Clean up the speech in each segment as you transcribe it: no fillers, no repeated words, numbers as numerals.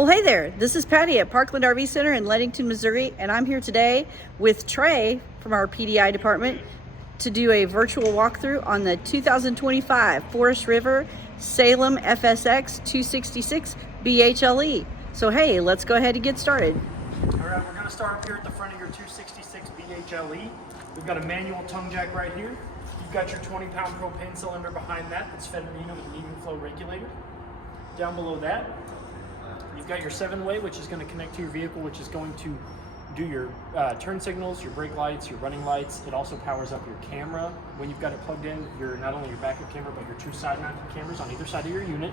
Well, hey there, this is Patty at Parkland RV Center in Leadington, Missouri, and I'm here today with Trey from our PDI department to do a virtual walkthrough on the 2025 Forest River Salem FSX 266 BHLE. So hey, let's go ahead and get started. All right, we're going to start up here at the front of your 266 BHLE. We've got a manual tongue jack right here. You've got your 20-pound propane cylinder behind that that's fed with an even flow regulator. Down below that, you've got your 7-way, which is going to connect to your vehicle, which is going to do your turn signals, your brake lights, your running lights. It also powers up your camera. When you've got it plugged in, not only your backup camera, but your 2 side-mounted cameras on either side of your unit.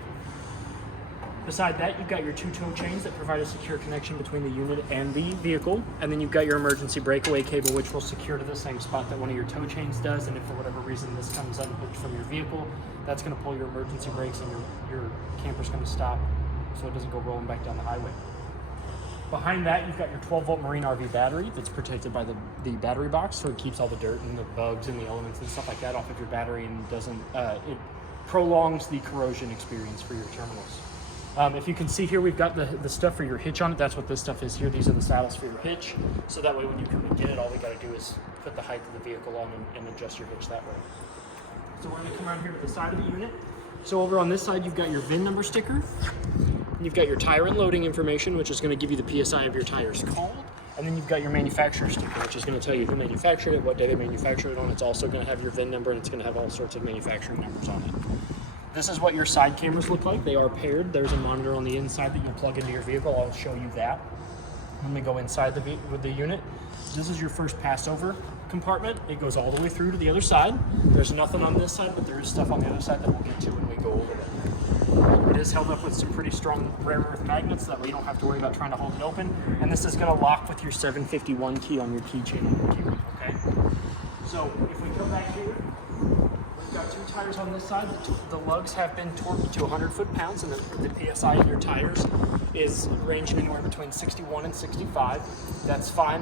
Beside that, you've got your 2 tow chains that provide a secure connection between the unit and the vehicle. And then you've got your emergency breakaway cable, which will secure to the same spot that one of your tow chains does. And if for whatever reason this comes unhooked from your vehicle, that's going to pull your emergency brakes and your camper's going to stop so it doesn't go rolling back down the highway. Behind that, you've got your 12-volt marine RV battery that's protected by the battery box, so it keeps all the dirt and the bugs and the elements and stuff like that off of your battery, and doesn't it prolongs the corrosion experience for your terminals. If you can see here, we've got the stuff for your hitch on it. That's what this stuff is here. These are the saddles for your hitch. So that way when you come and get it, all we got to do is put the height of the vehicle on and adjust your hitch that way. So we're going to come around here to the side of the unit. So over on this side, you've got your VIN number sticker. You've got your tire and loading information, which is going to give you the PSI of your tires called. And then you've got your manufacturer sticker, which is going to tell you who manufactured it, what day they manufactured it on. It's also going to have your VIN number, and it's going to have all sorts of manufacturing numbers on it. This is what your side cameras look like. They are paired. There's a monitor on the inside that you plug into your vehicle. I'll show you that when we go inside with the unit. This is your first passover compartment. It goes all the way through to the other side. There's nothing on this side, but there is stuff on the other side that we'll get to when we go over it. It is held up with some pretty strong rare earth magnets, that way you don't have to worry about trying to hold it open. And this is going to lock with your 751 key on your keychain on your key, okay? So if we come back here, we've got 2 tires on this side. The lugs have been torqued to 100 foot-pounds, and the PSI in your tires is ranging anywhere between 61 and 65. That's fine.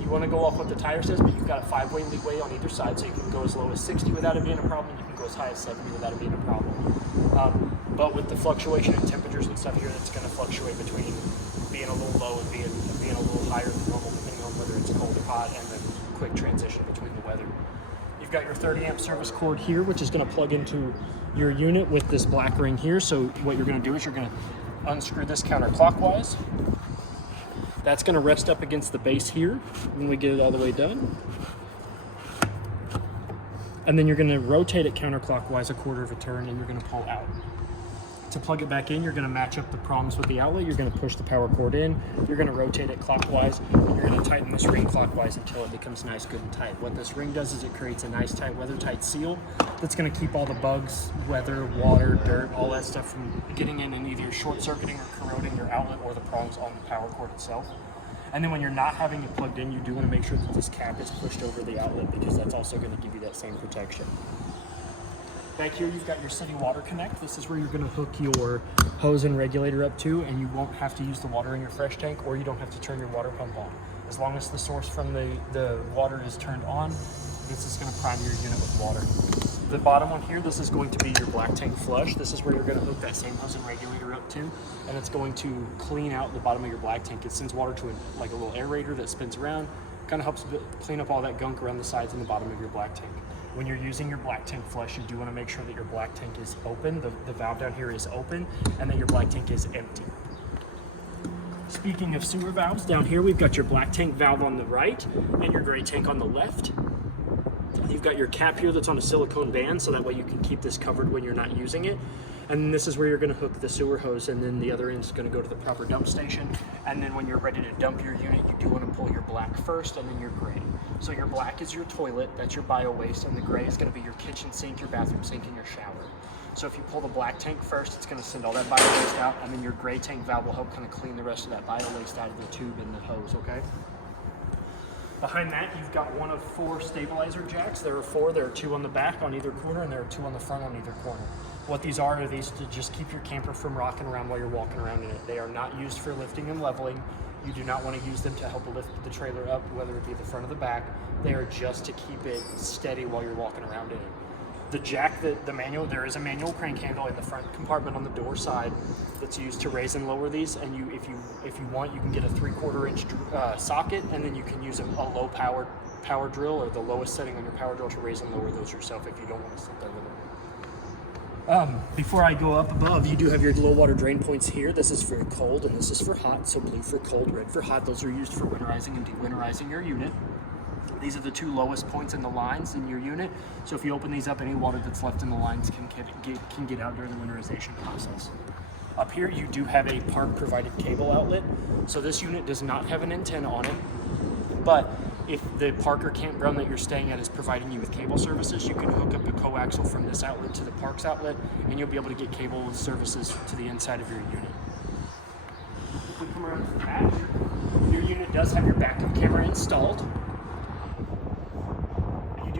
You want to go off what the tire says, but you've got a 5-way leeway on either side, so you can go as low as 60 without it being a problem. You can go as high as 70 without it being a problem. But with the fluctuation in temperatures and stuff here, it's going to fluctuate between being a little low and being a little higher than normal, depending on whether it's cold or hot, and the quick transition between the weather. You've got your 30-amp service cord here, which is going to plug into your unit with this black ring here. So what you're going to do is you're going to unscrew this counterclockwise. That's going to rest up against the base here when we get it all the way done. And then you're going to rotate it counterclockwise a quarter of a turn, and you're going to pull out. To plug it back in, you're going to match up the prongs with the outlet. You're going to push the power cord in. You're going to rotate it clockwise. And you're going to tighten this ring clockwise until it becomes nice, good, and tight. What this ring does is it creates a nice, tight, weather-tight seal that's going to keep all the bugs, weather, water, dirt, all that stuff from getting in and either short-circuiting or corroding your outlet or the prongs on the power cord itself. And then when you're not having it plugged in, you do want to make sure that this cap is pushed over the outlet, because that's also going to give you that same protection. Back here, you've got your city water connect. This is where you're going to hook your hose and regulator up to, and you won't have to use the water in your fresh tank, or you don't have to turn your water pump on. As long as the source from the water is turned on, this is going to prime your unit with water. The bottom one here, this is going to be your black tank flush. This is where you're going to hook that same hose and regulator up to, and it's going to clean out the bottom of your black tank. It sends water to like a little aerator that spins around, kind of helps clean up all that gunk around the sides and the bottom of your black tank. When you're using your black tank flush, you do want to make sure that your black tank is open, the valve down here is open, and that your black tank is empty. Speaking of sewer valves, down here we've got your black tank valve on the right and your gray tank on the left. You've got your cap here that's on a silicone band, so that way you can keep this covered when you're not using it. And then this is where you're going to hook the sewer hose, and then the other end is going to go to the proper dump station. And then when you're ready to dump your unit, you do want to pull your black first, and then your gray. So your black is your toilet, that's your bio waste, and the gray is going to be your kitchen sink, your bathroom sink, and your shower. So if you pull the black tank first, it's going to send all that bio waste out, and then your gray tank valve will help kind of clean the rest of that bio waste out of the tube and the hose, okay? Behind that, you've got one of 4 stabilizer jacks. There are 4, there are 2 on the back on either corner, and there are 2 on the front on either corner. What these are these to just keep your camper from rocking around while you're walking around in it. They are not used for lifting and leveling. You do not want to use them to help lift the trailer up, whether it be the front or the back. They are just to keep it steady while you're walking around in it. The jack, the manual, there is a manual crank handle in the front compartment on the door side that's used to raise and lower these. And if you want, you can get a 3/4 inch socket, and then you can use a low power drill, or the lowest setting on your power drill, to raise and lower those yourself if you don't want to sit there with them. Before I go up above, you do have your low water drain points here. This is for cold and this is for hot. So blue for cold, red for hot. Those are used for winterizing and de-winterizing your unit. These are the two lowest points in the lines in your unit. So if you open these up, any water that's left in the lines can get out during the winterization process. Up here, you do have a park provided cable outlet. So this unit does not have an antenna on it, but if the park or campground that you're staying at is providing you with cable services, you can hook up a coaxial from this outlet to the park's outlet, and you'll be able to get cable services to the inside of your unit. If we come around to the back, your unit does have your backup camera installed.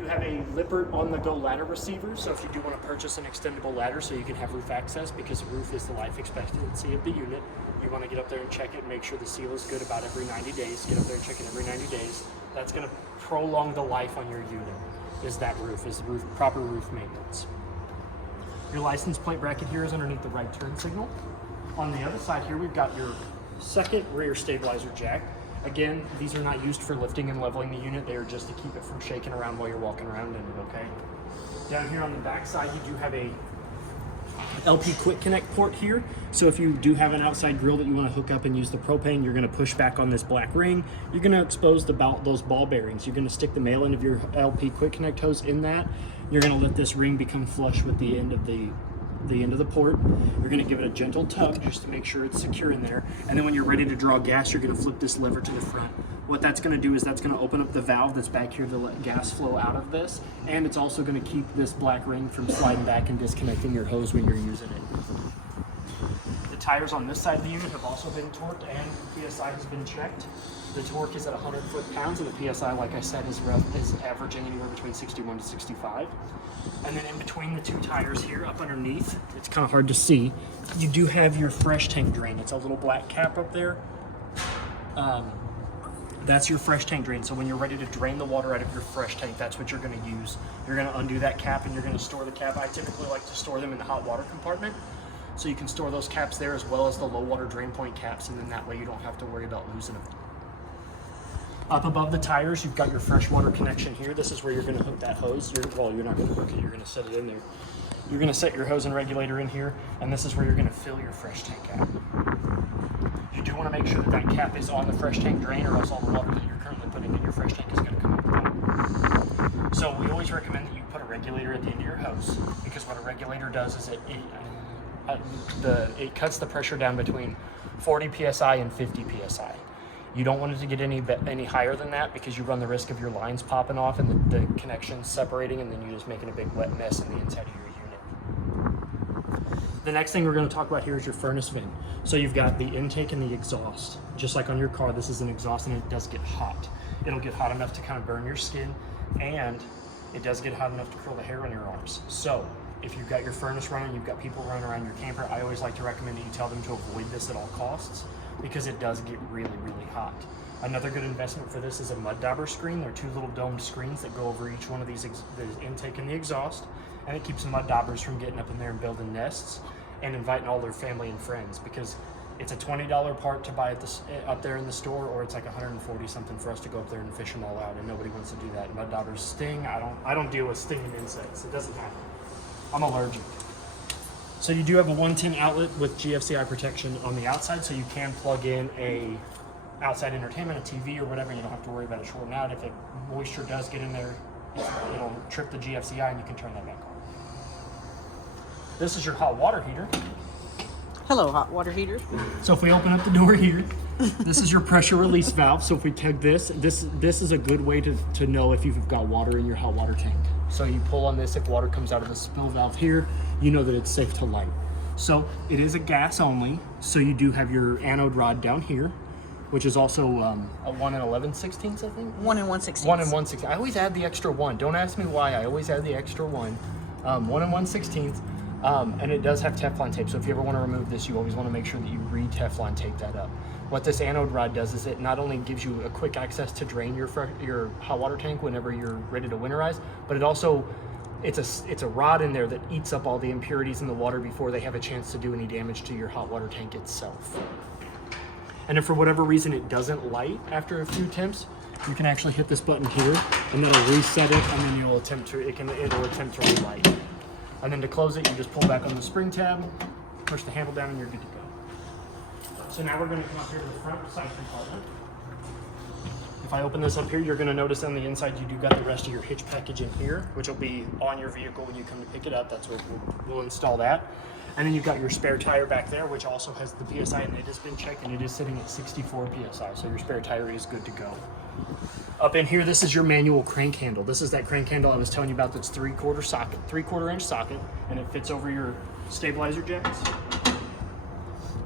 Have a Lippert on-the-go ladder receiver, so if you do want to purchase an extendable ladder so you can have roof access, because the roof is the life expectancy of the unit, you want to get up there and check it and make sure the seal is good about every 90 days. Get up there and check it every 90 days. That's going to prolong the life on your unit, is proper roof maintenance. Your license plate bracket here is underneath the right turn signal. On the other side here, we've got your second rear stabilizer jack. Again, these are not used for lifting and leveling the unit. They are just to keep it from shaking around while you're walking around in it, okay? Down here on the back side, you do have a LP quick connect port here. So if you do have an outside grill that you want to hook up and use the propane, you're going to push back on this black ring. You're going to expose those ball bearings. You're going to stick the male end of your LP quick connect hose in that. You're going to let this ring become flush with the end of the port. You're going to give it a gentle tug just to make sure it's secure in there. And then when you're ready to draw gas, you're going to flip this lever to the front. What that's going to do is that's going to open up the valve that's back here to let gas flow out of this. And it's also going to keep this black ring from sliding back and disconnecting your hose when you're using it. The tires on this side of the unit have also been torqued, and PSI has been checked. The torque is at 100 foot-pounds, and the PSI, like I said, is averaging anywhere between 61 to 65. And then in between the two tires here, up underneath, it's kind of hard to see, you do have your fresh tank drain. It's a little black cap up there. That's your fresh tank drain. So when you're ready to drain the water out of your fresh tank, that's what you're going to use. You're going to undo that cap and you're going to store the cap. I typically like to store them in the hot water compartment. So you can store those caps there as well as the low water drain point caps, and then that way you don't have to worry about losing them. Up above the tires, you've got your freshwater connection here. This is where you're going to hook that hose. You're not going to hook it, you're going to set it in there. You're going to set your hose and regulator in here, and this is where you're going to fill your fresh tank cap. You do want to make sure that that cap is on the fresh tank drain, or else all the water that you're currently putting in your fresh tank is going to come up. So we always recommend that you put a regulator at the end of your hose, because what a regulator does is it cuts the pressure down between 40 psi and 50 psi. You don't want it to get any higher than that, because you run the risk of your lines popping off and the connections separating, and then you're just making a big wet mess in the inside of your unit. The next thing we're going to talk about here is your furnace vent. So you've got the intake and the exhaust. Just like on your car, this is an exhaust, and it does get hot. It'll get hot enough to kind of burn your skin, and it does get hot enough to curl the hair on your arms. So if you've got your furnace running, you've got people running around your camper, I always like to recommend that you tell them to avoid this at all costs, because it does get really, really hot. Another good investment for this is a mud dauber screen. They're two little domed screens that go over each one of these, the intake and the exhaust, and it keeps mud daubers from getting up in there and building nests and inviting all their family and friends, because it's a $20 part to buy up there in the store, or it's like $140 something for us to go up there and fish them all out, and nobody wants to do that. Mud daubers sting. I don't deal with stinging insects. It doesn't happen. I'm allergic. So you do have a 110 outlet with GFCI protection on the outside, so you can plug in a outside entertainment, a TV or whatever. You don't have to worry about it shorting out. If moisture does get in there, it'll trip the GFCI and you can turn that back on. This is your hot water heater. Hello, hot water heater. So if we open up the door here, this is your pressure release valve. So if we tug this is a good way to know if you've got water in your hot water tank. So you pull on this, if water comes out of the spill valve here, you know that it's safe to light. So it is a gas only, so you do have your anode rod down here, which is also a 1 11/16, I think? 1 1/16. 1 1/16. I always add the extra 1. Don't ask me why, I always add the extra 1. 1 1/16. And it does have Teflon tape, so if you ever want to remove this, you always want to make sure that you re-Teflon tape that up. What this anode rod does is it not only gives you a quick access to drain your hot water tank whenever you're ready to winterize, but it also it's a rod in there that eats up all the impurities in the water before they have a chance to do any damage to your hot water tank itself. And if for whatever reason it doesn't light after a few attempts, you can actually hit this button here, and that'll reset it, and then it'll attempt to relight. And then to close it, you just pull back on the spring tab, push the handle down, and you're good to go. So now we're going to come up here to the front side compartment. If I open this up here, you're going to notice on the inside you do got the rest of your hitch package in here, which will be on your vehicle when you come to pick it up. That's where we'll install that. And then you've got your spare tire back there, which also has the PSI, and it has been checked, and it is sitting at 64 PSI, so your spare tire is good to go. Up in here, this is your manual crank handle. This is that crank handle I was telling you about that's 3/4 inch socket, and it fits over your stabilizer jacks.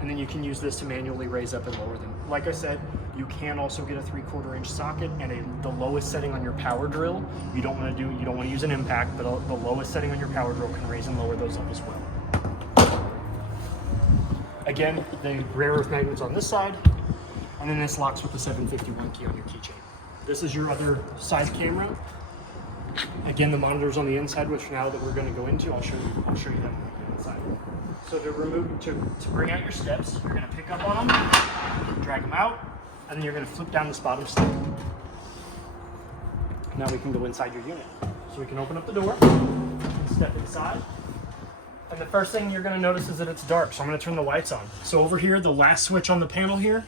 And then you can use this to manually raise up and lower them. Like I said, you can also get a 3/4 inch socket and the lowest setting on your power drill. You don't want to use an impact, but the lowest setting on your power drill can raise and lower those up as well. Again, the rare earth magnets on this side, and then this locks with the 751 key on your keychain. This is your other side camera. Again, the monitor's on the inside, which now that we're going to go into, I'll show you that when we get inside. So to bring out your steps, you're going to pick up on them, drag them out, and then you're going to flip down this bottom step. Now we can go inside your unit. So we can open up the door, and step inside. And the first thing you're going to notice is that it's dark, so I'm going to turn the lights on. So over here, the last switch on the panel here,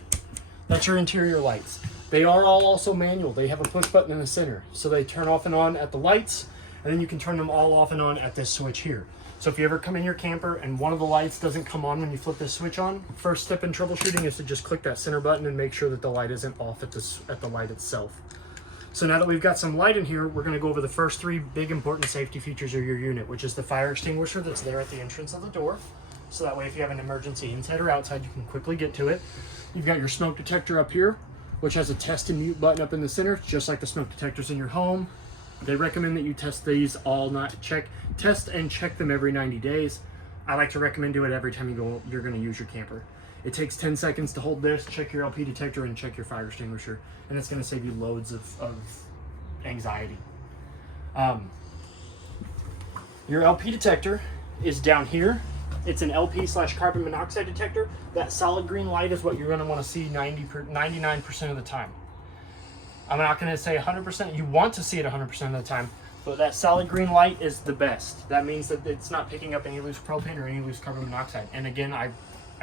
that's your interior lights. They are all also manual. They have a push button in the center. So they turn off and on at the lights, and then you can turn them all off and on at this switch here. So if you ever come in your camper and one of the lights doesn't come on when you flip this switch on, first step in troubleshooting is to just click that center button and make sure that the light isn't off at the light itself. So now that we've got some light in here, we're going to go over the first three big important safety features of your unit, which is the fire extinguisher that's there at the entrance of the door. So that way if you have an emergency inside or outside, you can quickly get to it. You've got your smoke detector up here, which has a test and mute button up in the center, just like the smoke detectors in your home. They recommend that you test these test and check them every 90 days. I like to recommend do it every time you're going to use your camper. It takes 10 seconds to hold this, check your LP detector, and check your fire extinguisher, and it's going to save you loads of anxiety. Your LP detector is down here. It's an LP/carbon monoxide detector. That solid green light is what you're going to want to see 99% of the time. I'm not going to say 100%. You want to see it 100% of the time, but that solid green light is the best. That means that it's not picking up any loose propane or any loose carbon monoxide. And again, I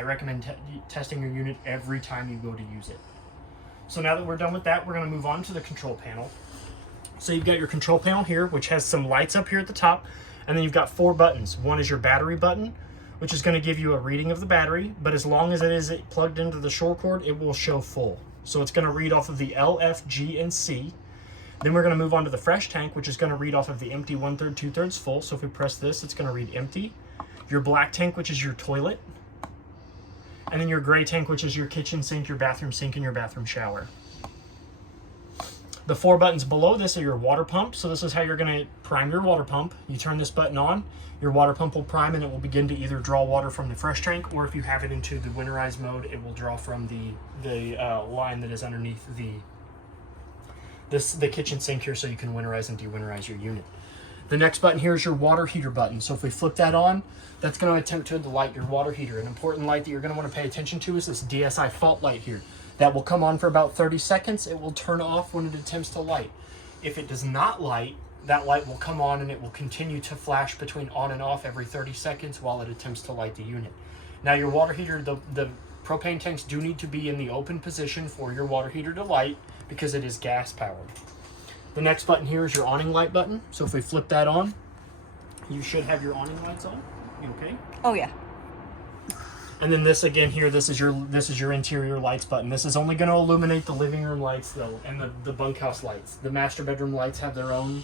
recommend testing your unit every time you go to use it. So now that we're done with that, we're going to move on to the control panel. So you've got your control panel here, which has some lights up here at the top, and then you've got 4 buttons. One is your battery button, which is going to give you a reading of the battery, but as long as it is plugged into the shore cord, it will show full. So it's going to read off of the L, F, G, and C. Then we're going to move on to the fresh tank, which is going to read off of the empty 1/3, 2/3 full. So if we press this, it's going to read empty. Your black tank, which is your toilet. And then your gray tank, which is your kitchen sink, your bathroom sink, and your bathroom shower. The 4 buttons below this are your water pump. So this is how you're going to prime your water pump. You turn this button on, your water pump will prime, and it will begin to either draw water from the fresh tank, or if you have it into the winterized mode, it will draw from the line that is underneath the kitchen sink here, so you can winterize and dewinterize your unit. The next button here is your water heater button. So if we flip that on, that's going to attempt to light your water heater. An important light that you're going to want to pay attention to is this DSI fault light here. That will come on for about 30 seconds. It will turn off when it attempts to light. If it does not light, that light will come on and it will continue to flash between on and off every 30 seconds while it attempts to light the unit. Now your water heater, the propane tanks do need to be in the open position for your water heater to light because it is gas powered. The next button here is your awning light button. So if we flip that on, you should have your awning lights on. You okay? Oh yeah. And then this again here, this is your interior lights button. This is only going to illuminate the living room lights though, and the bunkhouse lights. The master bedroom lights have their own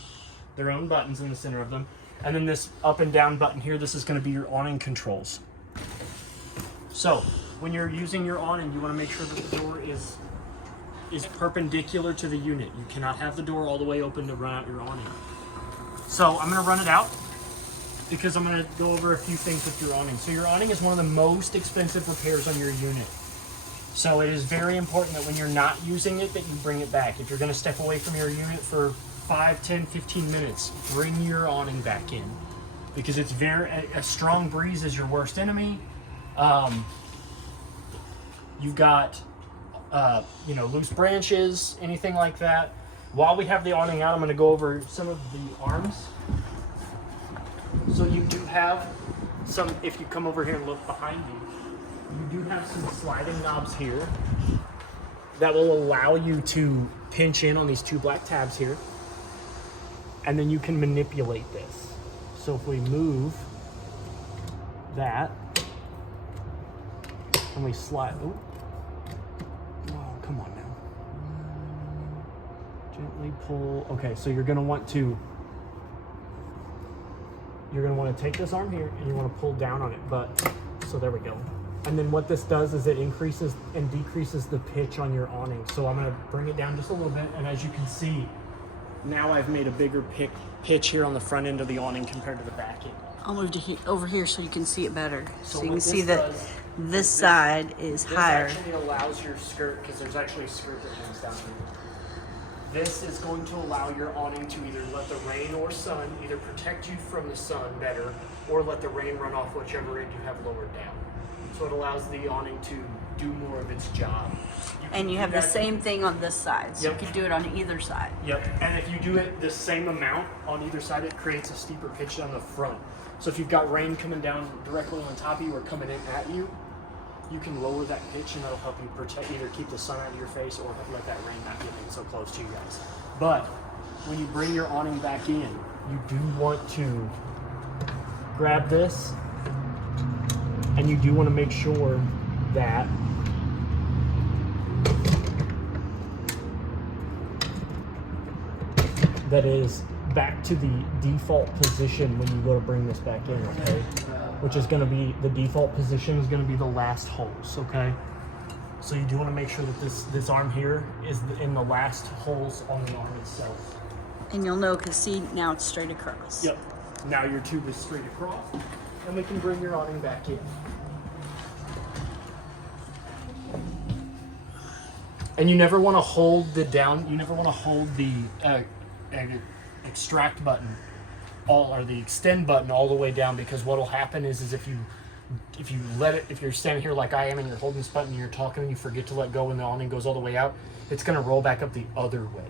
buttons in the center of them. And then this up and down button here, this is going to be your awning controls. So when you're using your awning, you want to make sure that the door is perpendicular to the unit. You cannot have the door all the way open to run out your awning. So I'm going to run it out because I'm going to go over a few things with your awning. So your awning is one of the most expensive repairs on your unit. So it is very important that when you're not using it, that you bring it back. If you're going to step away from your unit for 5, 10, 15 minutes, bring your awning back in, because it's a strong breeze is your worst enemy. You've got loose branches, anything like that. While we have the awning out, I'm going to go over some of the arms. So you do have some, if you come over here and look behind you do have some sliding knobs here that will allow you to pinch in on these 2 black tabs here. And then you can manipulate this. So if we move that and we slide, oh, come on now. Gently pull. Okay, so you're gonna want to take this arm here and you want to pull down on it, so there we go. And then what this does is it increases and decreases the pitch on your awning. So I'm gonna bring it down just a little bit, and as you can see, now I've made a bigger pitch here on the front end of the awning compared to the back end. I'll move over here so you can see it better. So you can what see this that does this side is higher. This actually allows your skirt, because there's actually a skirt that hangs down here. This is going to allow your awning to either let the rain or sun either protect you from the sun better, or let the rain run off whichever end you have lowered down. So it allows the awning to do more of its job. And you have the same thing on this side, so Yep. you can do it on either side. Yep, and if you do it the same amount on either side, it creates a steeper pitch on the front. So if you've got rain coming down directly on top of you or coming in at you, you can lower that pitch, and that'll help you protect, either keep the sun out of your face or let that rain not get in so close to you guys. But when you bring your awning back in, you do want to grab this, and you do want to make sure that that is back to the default position when you go to bring this back in, okay? Which is going to be, the default position is going to be the last holes, okay? So you do want to make sure that this arm here is in the last holes on the arm itself. And you'll know, because see, now it's straight across. Yep. Now your tube is straight across, and we can bring your awning back in. And you never want to hold the extract button or the extend button all the way down, because what will happen is if you're standing here like I am and you're holding this button and you're talking and you forget to let go and the awning goes all the way out, it's going to roll back up the other way.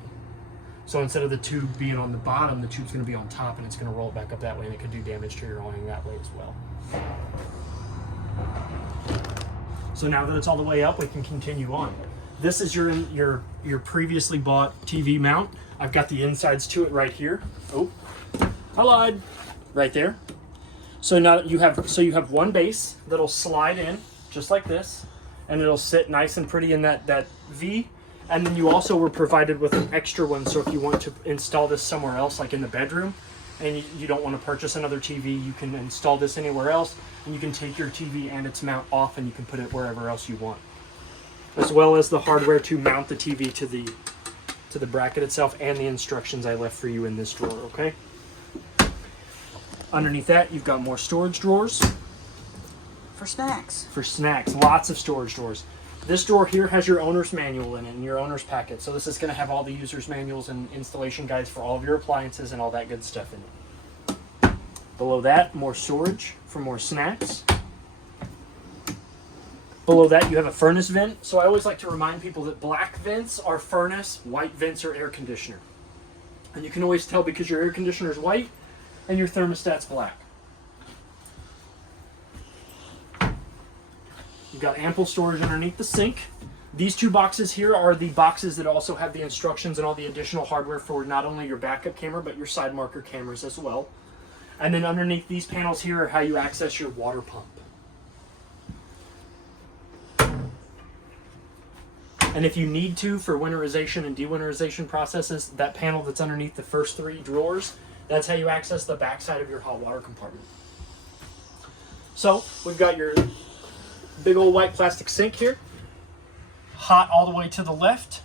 So instead of the tube being on the bottom, the tube's going to be on top, and it's going to roll back up that way, and it could do damage to your awning that way as well. So now that it's all the way up, we can continue on. This is your previously bought TV mount. I've got the insides to it right here. Oh, I lied. Right there. So now you have one base that'll slide in just like this, and it'll sit nice and pretty in that V. And then you also were provided with an extra one, so if you want to install this somewhere else, like in the bedroom, and you don't want to purchase another TV, you can install this anywhere else, and you can take your TV and its mount off, and you can put it wherever else you want. As well as the hardware to mount the TV to the bracket itself, and the instructions I left for you in this drawer, okay? Underneath that, you've got more storage drawers. For snacks. For snacks, lots of storage drawers. This drawer here has your owner's manual in it and your owner's packet. So this is going to have all the user's manuals and installation guides for all of your appliances and all that good stuff in it. Below that, more storage for more snacks. Below that, you have a furnace vent. So I always like to remind people that black vents are furnace, white vents are air conditioner. And you can always tell because your air conditioner is white and your thermostat's black. You've got ample storage underneath the sink. These two boxes here are the boxes that also have the instructions and all the additional hardware for not only your backup camera, but your side marker cameras as well. And then underneath these panels here are how you access your water pump. And if you need to, for winterization and dewinterization processes, that panel that's underneath the first three drawers, that's how you access the backside of your hot water compartment. So we've got your big old white plastic sink here. Hot all the way to the left,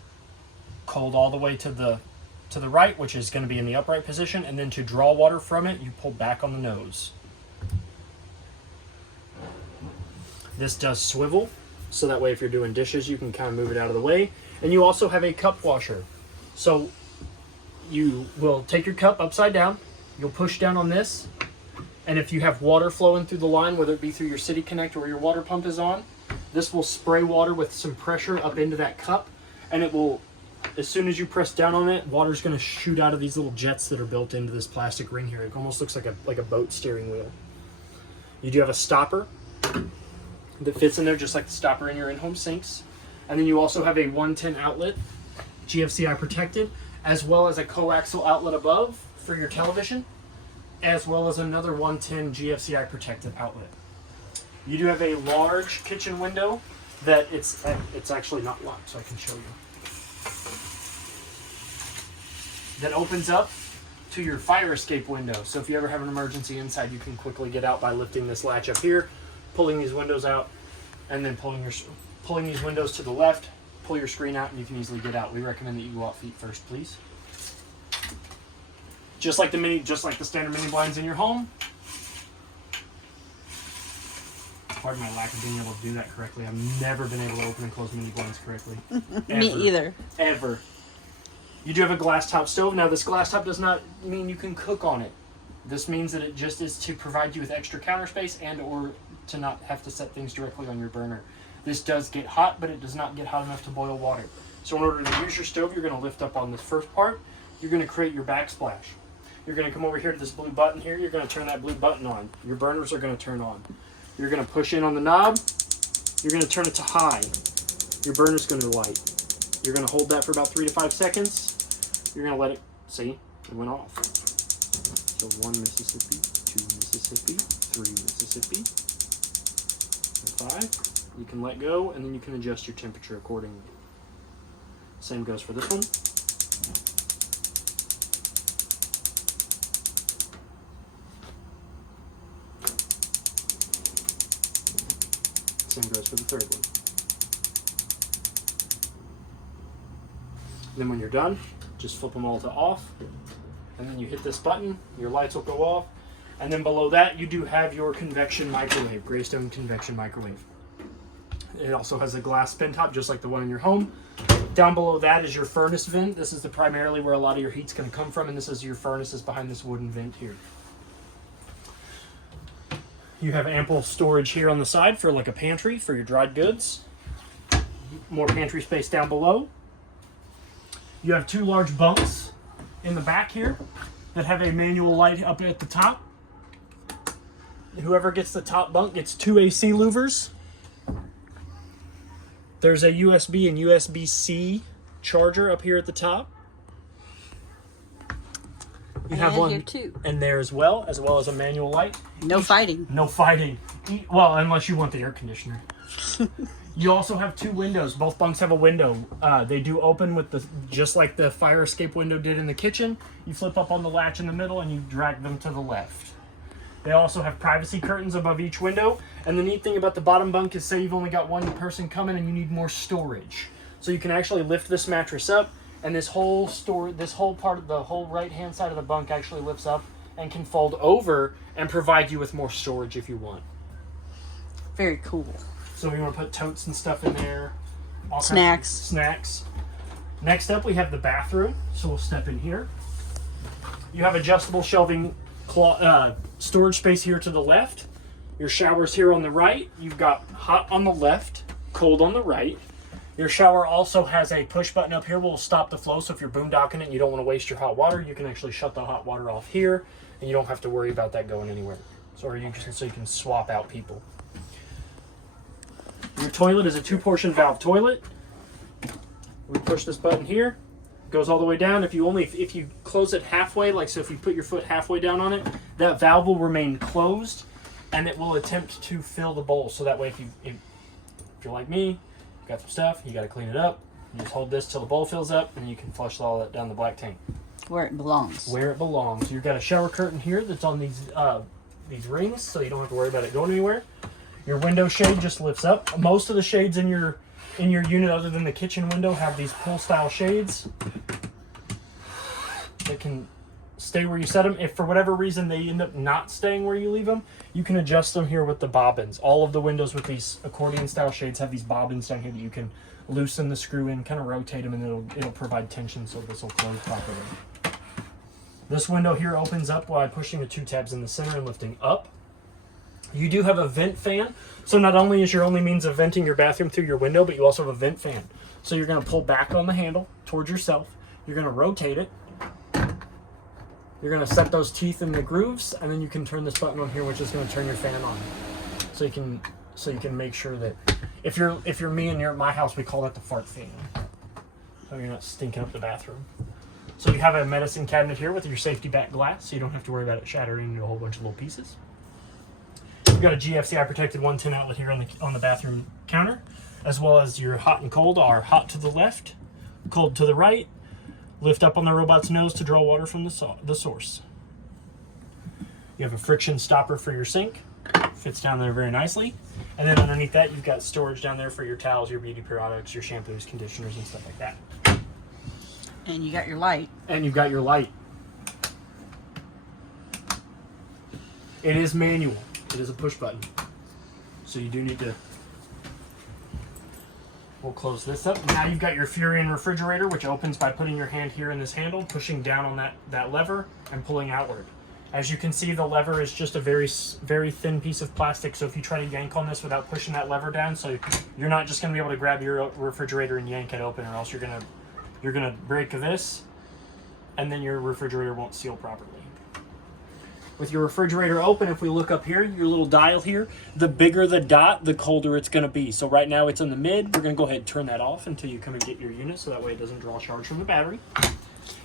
cold all the way to the right, which is going to be in the upright position, and then to draw water from it, you pull back on the nose. This does swivel, so that way if you're doing dishes, you can kind of move it out of the way. And you also have a cup washer. So you will take your cup upside down, you'll push down on this, and if you have water flowing through the line, whether it be through your city connect or your water pump is on, this will spray water with some pressure up into that cup, and it will, as soon as you press down on it, water's going to shoot out of these little jets that are built into this plastic ring here. It almost looks like a boat steering wheel. You do have a stopper that fits in there just like the stopper in your in-home sinks. And then you also have a 110 outlet, GFCI protected, as well as a coaxial outlet above for your television, as well as another 110 GFCI protected outlet. You do have a large kitchen window that it's actually not locked, so I can show you. That opens up to your fire escape window. So if you ever have an emergency inside, you can quickly get out by lifting this latch up here, pulling these windows out, and then pulling these windows to the left, pull your screen out, and you can easily get out. We recommend that you go out feet first, please. Just like the standard mini blinds in your home. Pardon my lack of being able to do that correctly. I've never been able to open and close mini blinds correctly. Me either. Ever. You do have a glass top stove. Now this glass top does not mean you can cook on it. This means that it just is to provide you with extra counter space and or to not have to set things directly on your burner. This does get hot, but it does not get hot enough to boil water. So in order to use your stove, you're going to lift up on this first part. You're going to create your backsplash. You're going to come over here to this blue button here. You're going to turn that blue button on. Your burners are going to turn on. You're going to push in on the knob. You're going to turn it to high. Your burner's going to light. You're going to hold that for about 3 to 5 seconds. You're going to let it, see, it went off. So 1 Mississippi, 2 Mississippi, 3 Mississippi, and 5. You can let go, and then you can adjust your temperature accordingly. Same goes for this one. Same goes for the third one. And then when you're done, just flip them all to off, and then you hit this button, your lights will go off, and then below that you do have your convection microwave, Greystone convection microwave. It also has a glass spin top just like the one in your home. Down below that is your furnace vent. This is primarily where a lot of your heat's going to come from, and this is your furnaces behind this wooden vent here. You have ample storage here on the side for like a pantry for your dried goods. More pantry space down below. You have 2 large bunks in the back here that have a manual light up at the top. Whoever gets the top bunk gets 2 AC louvers. There's a USB and USB-C charger up here at the top. You have one here too. And there as well as a manual light. No fighting. No fighting. Well, unless you want the air conditioner. You also have 2 windows. Both bunks have a window. They do open with just like the fire escape window did in the kitchen. You flip up on the latch in the middle and you drag them to the left. They also have privacy curtains above each window. And the neat thing about the bottom bunk is, say you've only got one person coming and you need more storage. So you can actually lift this mattress up, and the whole right hand side of the bunk actually lifts up and can fold over and provide you with more storage if you want. Very cool. So we want to put totes and stuff in there. All Snacks. Snacks. Next up we have the bathroom. So we'll step in here. You have adjustable shelving storage space here to the left. Your shower's here on the right. You've got hot on the left, cold on the right. Your shower also has a push button up here. Will stop the flow. So if you're boondocking it and you don't want to waste your hot water, you can actually shut the hot water off here, and you don't have to worry about that going anywhere. So you can swap out people. Your toilet is a 2-portion valve toilet. We push this button here. It goes all the way down. If you close it halfway, like so, if you put your foot halfway down on it, that valve will remain closed, and it will attempt to fill the bowl. So that way, if you're like me, you got some stuff, you got to clean it up. You just hold this till the bowl fills up, and you can flush all that down the black tank. Where it belongs. Where it belongs. You've got a shower curtain here that's on these rings, so you don't have to worry about it going anywhere. Your window shade just lifts up. Most of the shades in your unit, other than the kitchen window, have these pull style shades that can stay where you set them. If for whatever reason they end up not staying where you leave them, you can adjust them here with the bobbins. All of the windows with these accordion style shades have these bobbins down here that you can loosen the screw in, kind of rotate them, and it'll provide tension so this will close properly. This window here opens up by pushing the 2 tabs in the center and lifting up. You do have a vent fan. So not only is your only means of venting your bathroom through your window, but you also have a vent fan. So you're going to pull back on the handle towards yourself. You're going to rotate it. You're going to set those teeth in the grooves, and then you can turn this button on here, which is going to turn your fan on. So you can make sure that if you're me and you're at my house, we call that the fart fan. So you're not stinking up the bathroom. So you have a medicine cabinet here with your safety back glass, so you don't have to worry about it shattering into a whole bunch of little pieces. You've got a GFCI protected 110 outlet here on the bathroom counter, as well as your hot and cold are hot to the left, cold to the right. Lift up on the robot's nose to draw water from the source. You have a friction stopper for your sink. Fits down there very nicely. And then underneath that, you've got storage down there for your towels, your beauty products, your shampoos, conditioners, and stuff like that. And you got your light. And you've got your light. It is manual. It is a push button. So you do need to... We'll close this up. Now you've got your Furion refrigerator, which opens by putting your hand here in this handle, pushing down on that lever, and pulling outward. As you can see, the lever is just a very, very thin piece of plastic, so if you try to yank on this without pushing that lever down, so you're not just going to be able to grab your refrigerator and yank it open, or else you're gonna break this, and then your refrigerator won't seal properly. With your refrigerator open, if we look up here, your little dial here, the bigger the dot, the colder it's going to be. So right now it's in the mid. We're going to go ahead and turn that off until you come and get your unit, so that way it doesn't draw charge from the battery.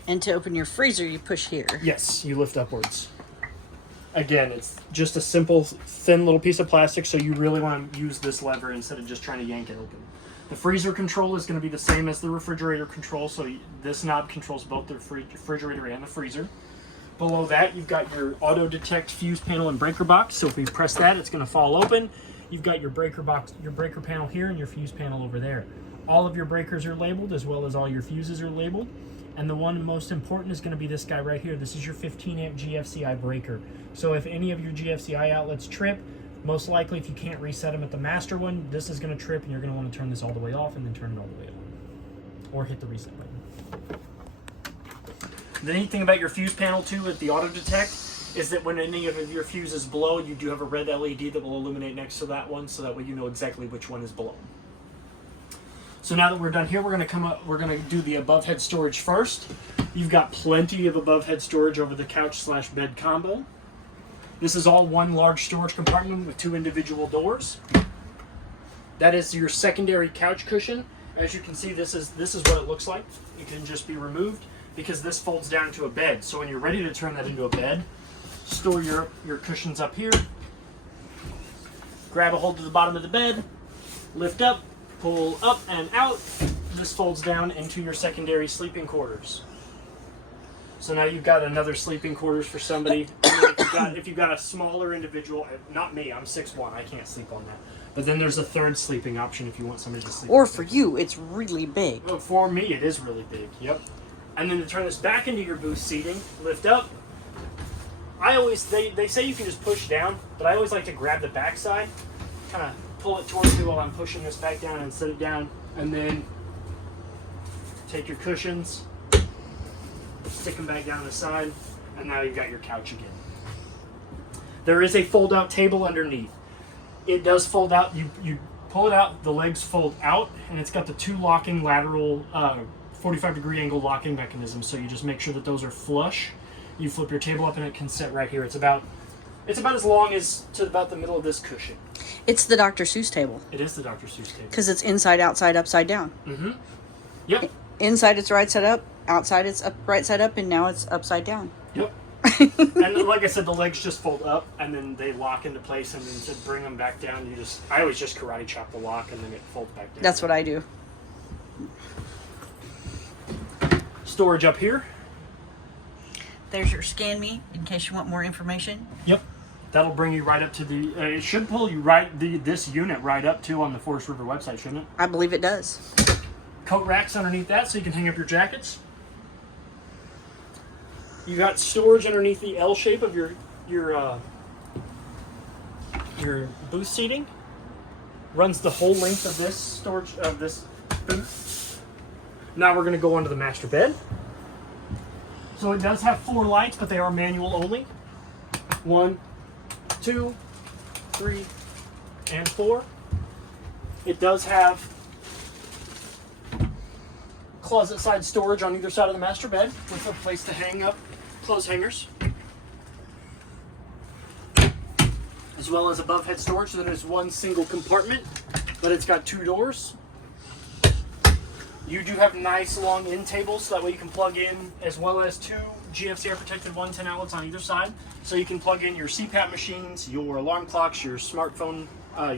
And to open your freezer, you push here. Yes, you lift upwards. Again, it's just a simple, thin little piece of plastic, so you really want to use this lever instead of just trying to yank it open. The freezer control is going to be the same as the refrigerator control, so this knob controls both the refrigerator and the freezer. Below that, you've got your auto detect fuse panel and breaker box. So if we press that, it's going to fall open. You've got your breaker box, your breaker panel here, and your fuse panel over there. All of your breakers are labeled, as well as all your fuses are labeled. And the one most important is going to be this guy right here. This is your 15 amp GFCI breaker. So if any of your GFCI outlets trip, most likely if you can't reset them at the master one, this is going to trip, and you're going to want to turn this all the way off and then turn it all the way on. Or hit the reset button. The neat thing about your fuse panel too with the auto detect is that when any of your fuses blow, you do have a red LED that will illuminate next to that one, so that way you know exactly which one is blown. So now that we're done here, we're going to do the above head storage first. You've got plenty of above head storage over the couch/bed combo. This is all one large storage compartment with 2 individual doors. That is your secondary couch cushion. As you can see, this is what it looks like. It can just be removed, because this folds down to a bed. So when you're ready to turn that into a bed, store your cushions up here, grab a hold of the bottom of the bed, lift up, pull up and out. This folds down into your secondary sleeping quarters. So now you've got another sleeping quarters for somebody. If you've got a smaller individual, not me, I'm 6'1", I can't sleep on that. But then there's a third sleeping option if you want somebody to sleep. Or for you, it's really big. Well, for me, it is really big, yep. And then to turn this back into your booth seating, lift up. They say you can just push down, but I always like to grab the back side, kind of pull it towards me while I'm pushing this back down and set it down, and then take your cushions, stick them back down the side, and now you've got your couch again. There is a fold-out table underneath. It does fold out. You pull it out, the legs fold out, and it's got the 2 locking lateral 45-degree angle locking mechanisms, so you just make sure that those are flush. You flip your table up and it can sit right here. It's about as long as to about the middle of this cushion. It's the Dr. Seuss table. It is the Dr. Seuss table. Because it's inside, outside, upside down. Mm-hmm. Yep. Inside it's right side up, outside it's right side up, and now it's upside down. Yep. And like I said, the legs just fold up and then they lock into place, and then to bring them back down, I always just karate chop the lock and then it folds back down. That's what I do. Storage up here. There's your scan me in case you want more information. Yep. That'll bring you right up to the. It should pull you this unit right up to on the Forest River website, shouldn't it? I believe it does. Coat racks underneath that, so you can hang up your jackets. You got storage underneath the L shape of your booth seating. Runs the whole length of this storage of this booth. Now we're going to go onto the master bed. So it does have 4 lights, but they are manual only. 1, 2, 3, and 4. It does have closet side storage on either side of the master bed with a place to hang up clothes hangers, as well as above head storage. So there's one single compartment, but it's got 2 doors. You do have nice long end tables, so that way you can plug in, as well as 2 GFC air protected 110 outlets on either side. So you can plug in your CPAP machines, your alarm clocks, your smartphone,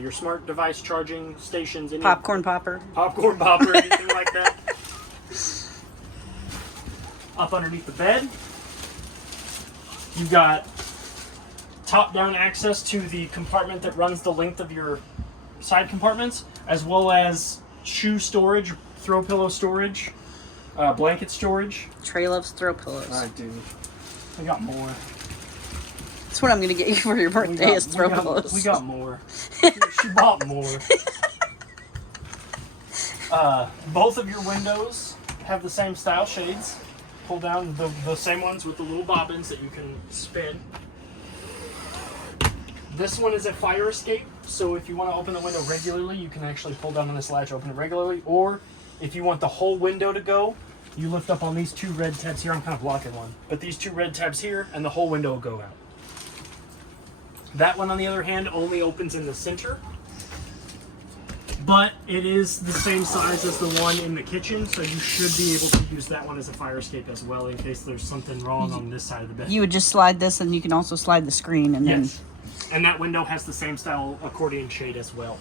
your smart device charging stations, Popcorn popper, anything like that. Up underneath the bed, you've got top-down access to the compartment that runs the length of your side compartments, as well as shoe storage, throw pillow storage, blanket storage. Trey loves throw pillows. I do. We got more. That's what I'm going to get you for your birthday is throw pillows. We got more. She bought more. Both of your windows have the same style shades. Pull down the same ones with the little bobbins that you can spin. This one is a fire escape, so if you want to open the window regularly, you can actually pull down on this latch, open it regularly, or if you want the whole window to go, you lift up on these 2 red tabs here. I'm kind of blocking one, but these 2 red tabs here, and the whole window will go out. That one, on the other hand, only opens in the center, but it is the same size as the one in the kitchen, so you should be able to use that one as a fire escape as well, in case there's something wrong on this side of the bed. You would just slide this, and you can also slide the screen, and then... Yes. And that window has the same style accordion shade as well.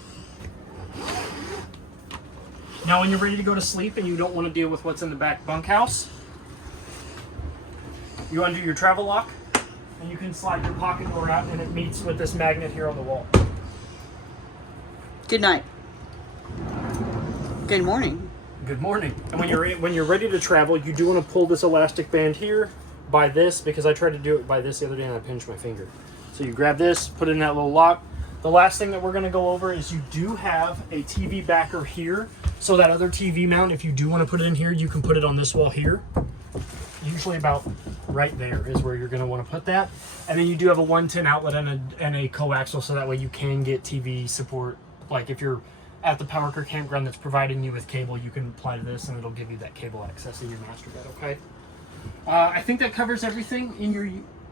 Now when you're ready to go to sleep and you don't want to deal with what's in the back bunkhouse, you undo your travel lock and you can slide your pocket door out, and it meets with this magnet here on the wall. Good night. Good morning. Good morning. And when you're ready to travel, you do want to pull this elastic band here by this, because I tried to do it by this the other day and I pinched my finger. So you grab this, put it in that little lock. The last thing that we're going to go over is you do have a TV backer here. So that other TV mount, if you do want to put it in here, you can put it on this wall here. Usually about right there is where you're going to want to put that. And then you do have a 110 outlet and a coaxial, so that way you can get TV support. Like if you're at the Powerker campground that's providing you with cable, you can apply to this and it'll give you that cable access in your master bed, okay? I think that covers everything in your...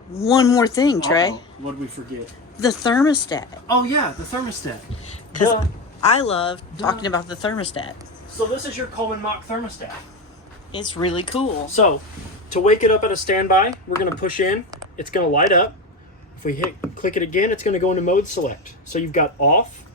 One more thing, Trey. What did we forget? The thermostat. Oh yeah, the thermostat. Because I love talking about the thermostat. So this is your Coleman Mach thermostat. It's really cool. So, to wake it up at a standby, we're going to push in. It's going to light up. If we click it again, it's going to go into mode select. So you've got off,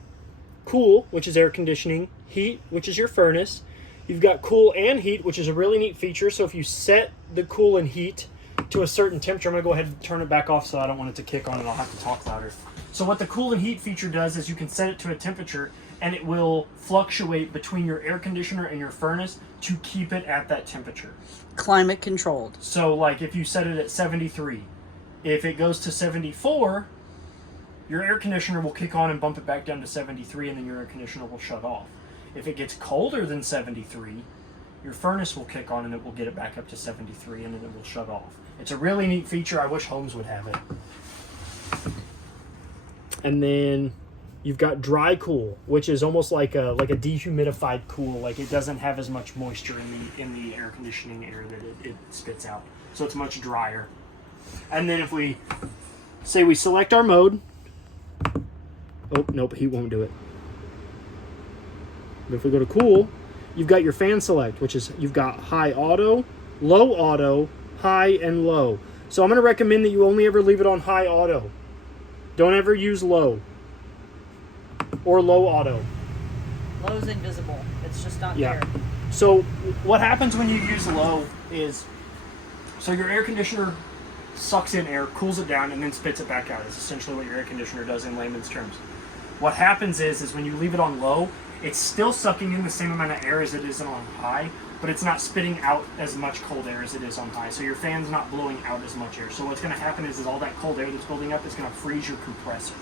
cool, which is air conditioning, heat, which is your furnace. You've got cool and heat, which is a really neat feature. So if you set the cool and heat to a certain temperature, I'm going to go ahead and turn it back off so I don't want it to kick on and I'll have to talk louder. So what the cool and heat feature does is you can set it to a temperature and it will fluctuate between your air conditioner and your furnace to keep it at that temperature. Climate controlled. So like if you set it at 73, if it goes to 74, your air conditioner will kick on and bump it back down to 73, and then your air conditioner will shut off. If it gets colder than 73, your furnace will kick on and it will get it back up to 73, and then it will shut off. It's a really neat feature. I wish homes would have it. And then you've got dry cool, which is almost like a dehumidified cool. Like it doesn't have as much moisture in the air conditioning air that it spits out. So it's much drier. And then if we say we select our mode, oh nope, he won't do it. But if we go to cool, you've got your fan select, which is you've got high auto, low auto, high and low. So I'm going to recommend that you only ever leave it on high auto. Don't ever use low or low auto. Low's invisible. It's just not Yeah. there. So what happens when you use low is, so your air conditioner sucks in air, cools it down, and then spits it back out. It's essentially what your air conditioner does in layman's terms. What happens is when you leave it on low, it's still sucking in the same amount of air as it is on high, but it's not spitting out as much cold air as it is on high. So your fan's not blowing out as much air. So what's going to happen is all that cold air that's building up is going to freeze your compressor.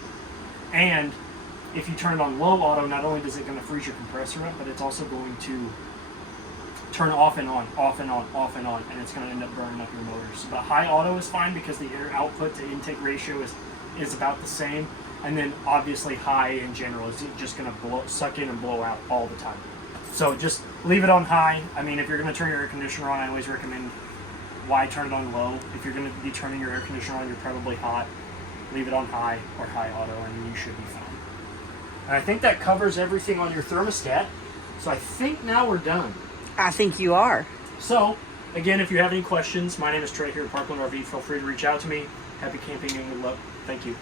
And if you turn it on low auto, not only is it going to freeze your compressor up, but it's also going to turn off and on, off and on, off and on, and it's going to end up burning up your motors. But high auto is fine because the air output to intake ratio is about the same. And then obviously high in general is just going to suck in and blow out all the time. So just leave it on high. I mean, if you're going to turn your air conditioner on, I always recommend why turn it on low. If you're going to be turning your air conditioner on, you're probably hot. Leave it on high or high auto and you should be fine. And I think that covers everything on your thermostat. So I think now we're done. I think you are. So, again, if you have any questions, my name is Trey here at Parkland RV. Feel free to reach out to me. Happy camping and good luck. Thank you.